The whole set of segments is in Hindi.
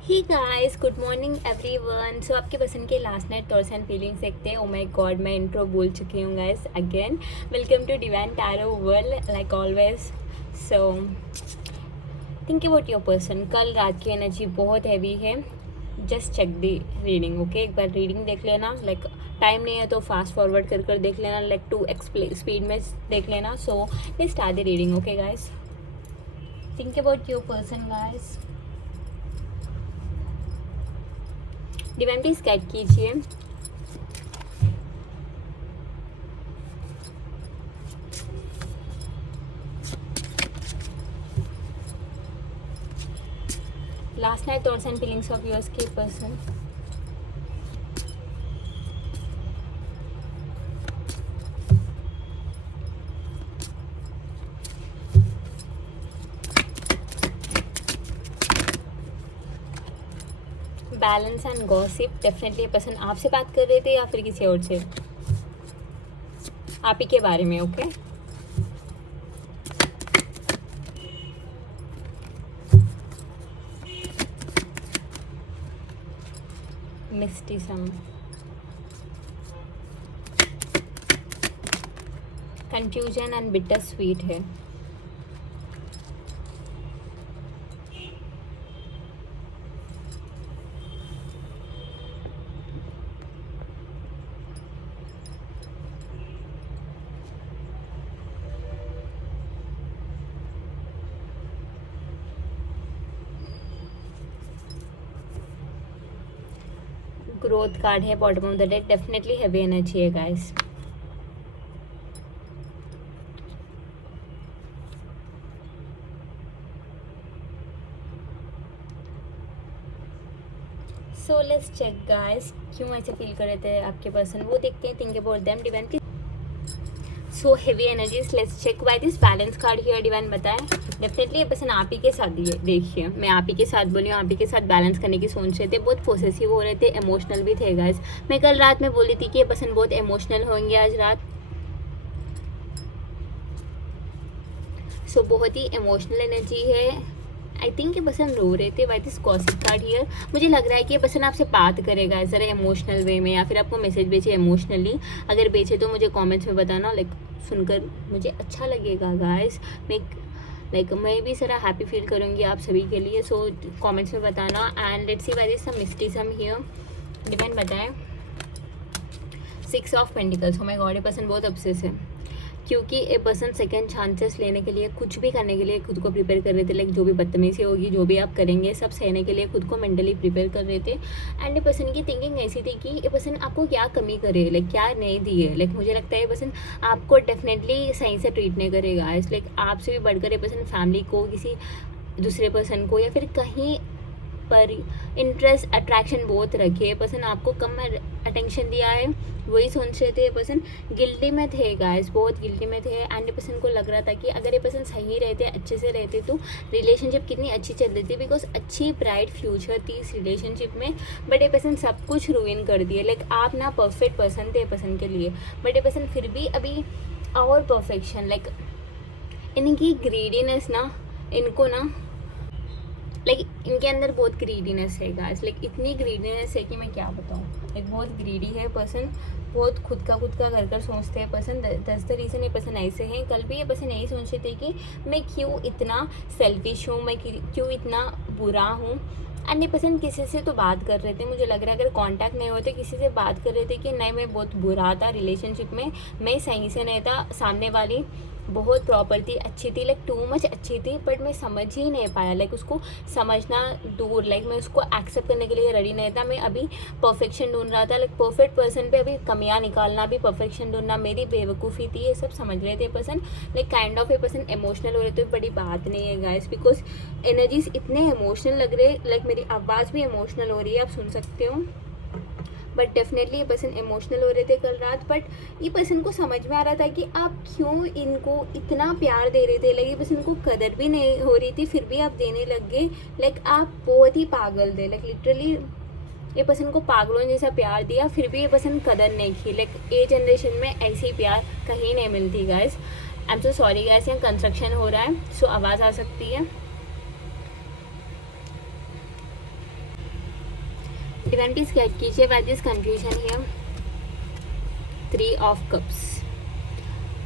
हे guys, good morning everyone. So आपके पसंद के last night thoughts and feelings देखते हैं। ओ माय गॉड, मैं इंट्रो बोल चुकी हूँ guys. Again welcome to divine tarot world like always. So think about your person. कल रात की एनर्जी बहुत हैवी है। Just check the reading, okay. एक बार रीडिंग देख लेना, लाइक टाइम नहीं है तो फास्ट फॉरवर्ड कर देख लेना, लाइक 2x स्पीड में देख लेना। So let's start the reading, okay guys. Think about your person guys. Divine please guide कीजिए। Last night thoughts and feelings of yours के person. Balance and gossip. Definitely ये पर्सन आपसे बात कर रहे थे या फिर किसी और से, आप ही के बारे में, okay. Mysticism, confusion and bitter sweet है। ग्रोथ कार्ड है bottom of the deck. Definitely heavy energy है guys. So let's check guys, क्यों ऐसे फील कर रहे थे आपके पर्सन, वो देखते हैं। Think about them divine please. So heavy energies, let's check why this balance card here. Divine बताएं। डेफिनेटली ये पर्सन आप ही के साथ दिए, देखिए मैं आप ही के साथ बोली हूँ, आप ही के साथ बैलेंस करने की सोच रहे थे। बहुत पॉसेसिव हो रहे थे, इमोशनल भी थे गाइस। मैं कल रात में बोली थी कि ये पर्सन बहुत इमोशनल होंगे आज रात। सो बहुत ही इमोशनल एनर्जी है। आई थिंक ये पर्सन रो रहे थे। Why this gossip card here. मुझे लग रहा है कि ये पर्सन आपसे बात करेगा ज़रा इमोशनल वे में, या फिर आपको मैसेज भेजे इमोशनली। अगर भेजे तो मुझे कमेंट्स में बताना, लाइक सुनकर मुझे अच्छा लगेगा गाइस। मैं भी ज़रा हैप्पी फील करूँगी आप सभी के लिए। सो कमेंट्स में बताना। And let's see why this some mysticism here. Divine बताएं। 6 of pentacles. Oh my God, ये पर्सन बहुत ऑब्सेस है, क्योंकि ए पर्सन सेकेंड चांसेस लेने के लिए, कुछ भी करने के लिए खुद को प्रिपेयर कर रहे थे। लाइक जो भी बदतमीजी होगी, जो भी आप करेंगे, सब सहने के लिए खुद को मेंटली प्रिपेयर कर रहे थे। एंड ए पर्सन की थिंकिंग ऐसी थी कि ए पर्सन आपको क्या कमी करे, लाइक क्या नहीं दिए। लाइक मुझे लगता है ए पर्सन आपको डेफिनेटली सही से ट्रीट नहीं करेगा। इस लाइक आपसे भी बढ़कर ए पर्सन फैमिली को, किसी दूसरे पर्सन को, या फिर कहीं पर इंटरेस्ट अट्रैक्शन बहुत रखी है। पर्सन आपको कम अटेंशन दिया है, वही सोच रहे थे। ये पर्सन गिल्टी में थे गाइस, बहुत गिल्टी में थे। एंड ये पर्सन को लग रहा था कि अगर ये पर्सन सही रहते, अच्छे से रहते, तो रिलेशनशिप कितनी अच्छी चल रही थी, बिकॉज अच्छी ब्राइट फ्यूचर थी इस रिलेशनशिप में। बट ये पर्सन सब कुछ रूइन कर दिए। लाइक आप ना परफेक्ट पर्सन थे पर्सन के लिए, बट ये पर्सन फिर भी अभी और परफेक्शन, लाइक इनकी ग्रीडीनेस ना, इनको ना लाइक इनके अंदर बहुत ग्रीडीनेस है गाइस। लाइक इतनी ग्रीडीनेस है कि मैं क्या बताऊँ। लाइक बहुत ग्रीडी है पर्सन, बहुत खुद का कर सोचते हैं पर्सन। दस द रीज़न ये पर्सन ऐसे हैं। कल भी ये पर्सन यही सोच रहे थे कि मैं क्यों इतना सेल्फिश हूँ, मैं क्यों इतना बुरा हूँ। एंड ये पर्सन किसी से तो बात कर रहे थे, मुझे लग रहा है अगर कांटेक्ट नहीं होते, किसी से बात कर रहे थे कि नहीं मैं बहुत बुरा था रिलेशनशिप में, मैं सही से नहीं था, सामने वाली बहुत प्रॉपर थी, अच्छी थी, लाइक टू मच अच्छी थी, बट मैं समझ ही नहीं पाया। लाइक उसको समझना दूर, लाइक मैं उसको एक्सेप्ट करने के लिए रेडी नहीं था। मैं अभी परफेक्शन ढूंढ रहा था, लाइक परफेक्ट पर्सन पे अभी कमियां निकालना भी परफेक्शन ढूंढना मेरी बेवकूफ़ी थी। ये सब समझ रहे the person. Like kind of a person emotional हो रहे थे। बड़ी बात नहीं है गाइस, बिकॉज एनर्जीज इतने इमोशनल लग रहे। लाइक मेरी आवाज़ भी इमोशनल हो रही है, आप सुन सकते हो। बट डेफिनेटली ये पर्सन इमोशनल हो रहे थे कल रात। बट ये पर्सन को समझ में आ रहा था कि आप क्यों इनको इतना प्यार दे रहे थे। लाइक ये पर्सन को कदर भी नहीं हो रही थी, फिर भी आप देने लग गए। लाइक आप बहुत ही पागल थे। लाइक लिटरली ये पर्सन को पागलों जैसा प्यार दिया, फिर भी ये पर्सन कदर नहीं की। लाइक ये जनरेशन में ऐसी प्यार कहीं नहीं मिलती guys. I am so sorry guys, यहाँ कंस्ट्रक्शन हो रहा है, सो आवाज़ आ सकती है। डिवाइन प्लीज गाइड कीजिए what is confusion here. 3 of cups.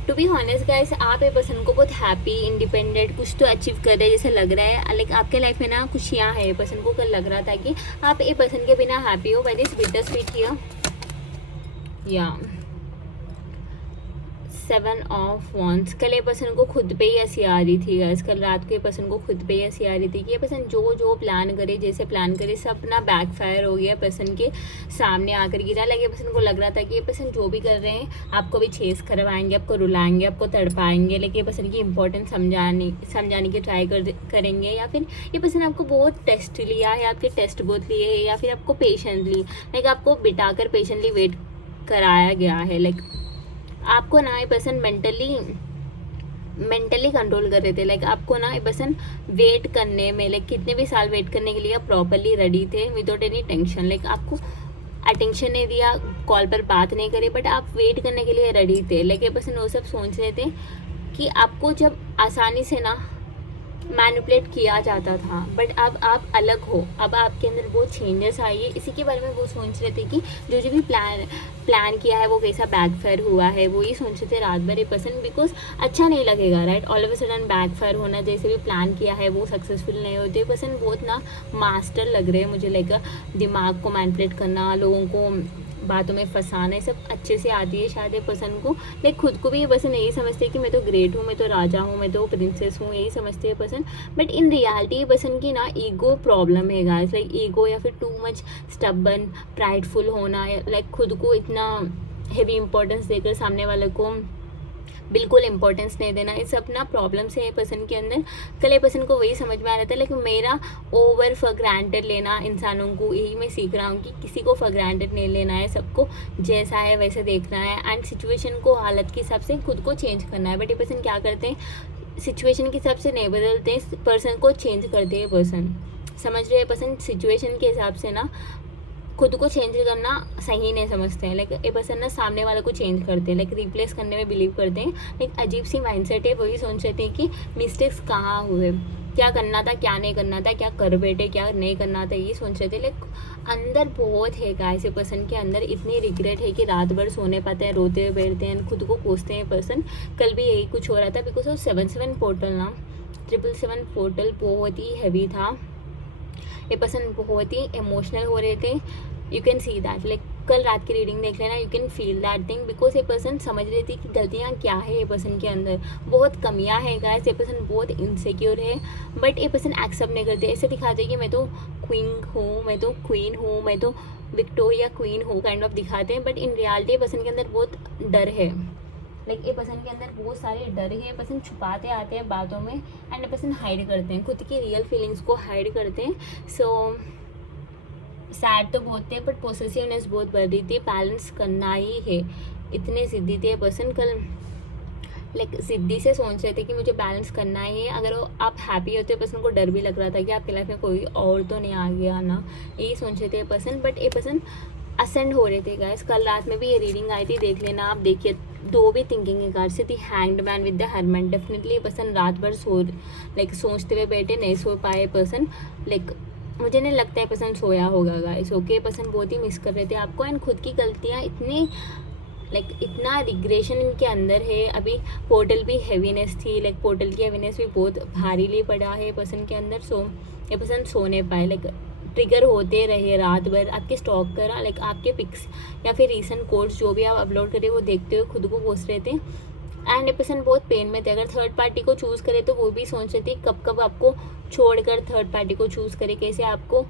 To be honest guys, आप ये पर्सन को बहुत हैप्पी, इंडिपेंडेंट, कुछ तो अचीव कर रहे हैं जैसे लग रहा है। लाइक आपके लाइफ में ना खुशियाँ है। ये पर्सन को कल लग रहा था कि आप ये पर्सन के बिना हैप्पी हो। What is bitter sweet here. या 7 ऑफ वॉन्ड्स। कल ये पर्सन को खुद पे ही हंसी आ रही थी गाइस। कल रात को ये पर्सन को खुद पे ही हंसी आ रही थी कि ये पर्सन जो प्लान करे, जैसे प्लान करे, सब ना बैकफायर हो गया। पर्सन के सामने आकर गिरा। लाइक ये पर्सन को लग रहा था कि ये पर्सन जो भी कर रहे हैं आपको भी चेस करवाएंगे, आपको रुलाएंगे, आपको तड़पाएंगे। लेकिन ये पर्सन की इंपॉर्टेंस समझाने की ट्राई करेंगे, या फिर ये पर्सन आपको बहुत टेस्ट लिया है, आपके टेस्ट बहुत लिए है, या फिर आपको पेशेंटली लाइक आपको बिठाकर पेशेंटली वेट कराया गया है। लाइक आपको ना ये पर्सन मेंटली कंट्रोल कर रहे थे। लाइक आपको ना ये पर्सन वेट करने में, लाइक कितने भी साल वेट करने के लिए आप प्रॉपरली रेडी थे विदाउट एनी टेंशन। लाइक आपको अटेंशन नहीं दिया, कॉल पर बात नहीं करी, बट आप वेट करने के लिए रेडी थे। लाइक ये पर्सन वो सब सोच रहे थे कि आपको जब आसानी से ना मैनिपुलेट किया जाता था, बट अब आप अलग हो। अब आपके अंदर बहुत चेंजेस आई है। इसी के बारे में वो सोच रहे थे कि जो भी प्लान किया है वो कैसा बैकफायर हुआ है। वो ही सोच रहे थे रात भर ये पर्सन, बिकॉज अच्छा नहीं लगेगा right. All of a sudden backfire होना, जैसे भी प्लान किया है वो सक्सेसफुल नहीं होते। पर्सन बहुत ना मास्टर लग रहे हैं मुझे। लाइक दिमाग को मैनिपुलेट करना, लोगों को बातों में फंसाना, सब अच्छे से आती है शायद ये पर्सन को। लाइक खुद को भी ये पर्सन यही समझते हैं कि मैं तो ग्रेट हूँ, मैं तो राजा हूँ, मैं तो प्रिंसेस हूँ, यही समझते हैं पर्सन। बट इन रियलिटी ये पर्सन की ना ईगो प्रॉब्लम है गाइस। लाइक ईगो या फिर टू मच स्टबर्न, प्राइडफुल होना, लाइक खुद को इतना हेवी इंपॉर्टेंस देकर सामने वाले को बिल्कुल इंपॉर्टेंस नहीं देना, ये सब ना प्रॉब्लम्स है पर्सन के अंदर। कल ये पर्सन को वही समझ में आ रहा था। लेकिन मेरा ओवर फॉर ग्रांटेड लेना इंसानों को, यही मैं सीख रहा हूँ कि किसी को फॉर ग्रांटेड नहीं लेना है, सबको जैसा है वैसे देखना है, एंड सिचुएशन को, हालत के हिसाब से खुद को चेंज करना है। बट ये पर्सन क्या करते हैं, सिचुएशन के हिसाब से नहीं बदलते, पर्सन को चेंज करते हैं पर्सन। समझ रहे हैं पर्सन, सिचुएशन के हिसाब से ना खुद को चेंज करना सही नहीं समझते हैं। लाइक ये पर्सन ना सामने वाले को चेंज करते हैं, लाइक रिप्लेस करने में बिलीव करते हैं। लाइक अजीब सी माइंडसेट है। वही सोच रहे थे कि मिस्टेक्स कहाँ हुए, क्या करना था, क्या नहीं करना था, क्या कर बैठे, क्या नहीं करना था, ये सोच रहे थे। लाइक अंदर बहुत है गाइस, ये पर्सन के अंदर इतनी रिग्रेट है कि रात भर सोने पाते हैं, रोते हुए बैठते हैं, खुद को कोसते हैं पर्सन। कल भी यही कुछ हो रहा था, बिकॉज ऑफ 7/7 पोर्टल ना, 7/7 पोर्टल बहुत ही हैवी था। ये पर्सन बहुत ही इमोशनल हो रहे थे। You can see that. Like कल रात की रीडिंग देख लेना, you can feel that thing, because ये पर्सन समझ रही थी कि गलतियाँ क्या है ये पर्सन के अंदर, बहुत कमियाँ हैं गाइस। ये पर्सन बहुत इनसिक्योर है, बट ये पर्सन एक्सेप्ट नहीं करते। ऐसे दिखाते हैं कि मैं तो क्वीन हूँ, मैं तो क्वीन हूँ, मैं तो विक्टोरिया क्वीन हूँ, काइंड ऑफ दिखाते हैं। बट इन रियलिटी ये पर्सन के अंदर बहुत डर है। लाइक ये पर्सन के अंदर बहुत सारे डर है। ये पर्सन छुपाते आते हैं बातों में, एंड ये पर्सन हाइड करते हैं, खुद की रियल फीलिंग्स को हाइड करते हैं। सो सैड तो बहुत थे, बट पोसेसिवनेस बहुत बढ़ रही थी। बैलेंस करना ही है, इतने ज़िद्दी थे पर्सन कल। लाइक ज़िद्दी से सोच रहे थे कि मुझे बैलेंस करना ही है। अगर वो आप हैप्पी होते पर्सन को डर भी लग रहा था कि आपकी लाइफ में कोई और तो नहीं आ गया ना, यही सोच रहे थे पर्सन। बट ये पर्सन असेंड हो रहे थे गाइस। कल रात में भी ये रीडिंग आई थी, देख लेना आप। देखिए दो भी थिंकिंग के कार्ड से थी, hanged man with the hermit. Definitely ये पर्सन रात भर सोचते हुए बैठे, नहीं सो पाए पर्सन। लाइक मुझे नहीं लगता है पर्सन सोया होगा गाइस। ओके, पर्सन बहुत ही मिस कर रहे थे आपको, एंड खुद की गलतियाँ इतनी इतना रिग्रेशन इनके अंदर है। अभी पोर्टल भी हैवीनेस थी, लाइक पोर्टल की हैवीनेस भी बहुत भारीली पड़ा है पर्सन के अंदर। सो ये पर्सन सो नहीं पाए, लाइक ट्रिगर होते रहे रात भर। आपके स्टॉक करा, लाइक आपके पिक्स या फिर रीसेंट कोड्स जो भी आप अपलोड करें वो देखते हुए खुद को कोस रहे थे, एंड ये पर्सन बहुत पेन में थे। अगर थर्ड पार्टी को चूज़ करे तो वो भी सोच रहे थे कब कब आपको छोड़कर थर्ड पार्टी को चूज़ करे, कैसे आपको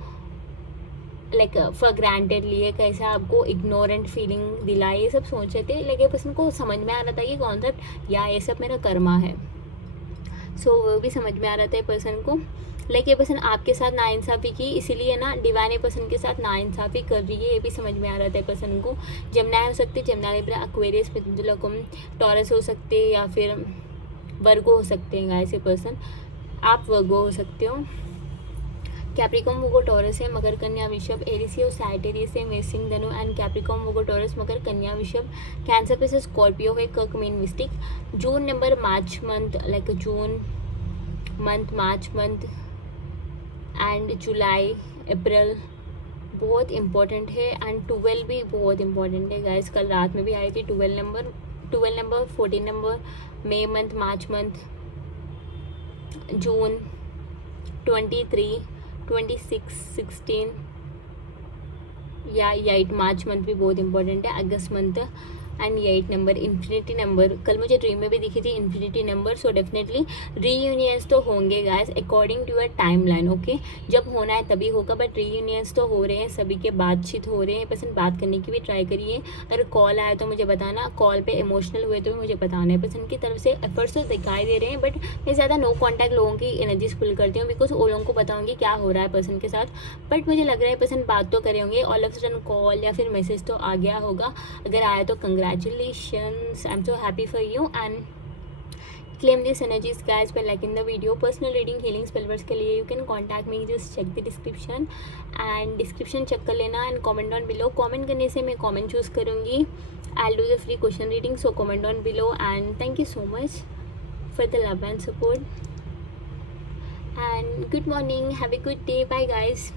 लाइक फॉर ग्रांटेड लिए, कैसे आपको इग्नोरेंट फीलिंग दिलाई, ये सब सोच रहे थे। लेकिन पर्सन को समझ में आ रहा था कि कॉन्सेप्ट या ये सब मेरा कर्मा है। सो वो भी समझ में आ रहा था पर्सन को। लाइक ये पर्सन आपके साथ नाइंसाफ़ी की, इसीलिए ना डिवाइन ये पर्सन के साथ नाइंसाफ़ी कर रही है, ये भी समझ में आ रहा था पर्सन को। जेमिनी हो सकते, Gemini, Libra, Aquarius, pendulum, taurus हो सकते, या फिर वर्गो हो सकते हैं गाइस। ये पर्सन आप वर्गो हो सकते हो। कैप्रिकॉर्न, वोगो, टॉरस है। मकर, कन्या, वृषभ, एरिस और सैजिटेरियस है। मेषिंग, धनु एंड कैप्रिकॉर्न, वोगो, टॉरस, मकर, कन्या, वृषभ। कैंसर पे से स्कॉर्पियो है। कर्क, मीन, mystic. June number, March month, like June month, March month and July, April बहुत इंपॉर्टेंट है एंड 12 भी बहुत इंपॉर्टेंट है गाइस। कल रात में भी आई थी 12 नंबर, 14 नंबर, मई मंथ, मार्च मंथ, जून, 23, 26, 16 या 8 मार्च मंथ भी बहुत इंपॉर्टेंट है, August month and 8 number infinity number. कल मुझे ड्रीम में भी दिखी थी infinity number. So definitely reunions तो होंगे guys according to a time line, जब होना है तभी होगा, बट रीयूनियंस तो हो रहे हैं, सभी के बातचीत हो रहे हैं। पसंद बात करने की भी ट्राई करिए। अगर कॉल आया तो मुझे बताना, कॉल पे इमोशनल हुए तो भी मुझे बताना है। पसंद की तरफ से एफर्ट्स तो दिखाई दे रहे हैं, बट मैं ज़्यादा नो कॉन्टैक्ट लोगों की एनर्जीज फुल करती हूँ, बिकॉज वो लोगों को पता होंगे क्या हो रहा है पर्सन के साथ। बट मुझे लग रहा है पसंद बात तो करे होंगे, ऑल ऑफ सडन कॉल या फिर मैसेज तो आ गया होगा। अगर आया तो congratulations, I'm so happy for you and claim these energies guys by liking the video. Personal reading healing spellwords के लिए you can contact me, just check the description and description check कर लेना and comment down below. comment करने से मैं comment choose करूँगी. I'll do the free question reading, so comment down below and thank you so much for the love and support and good morning, have a good day, bye guys.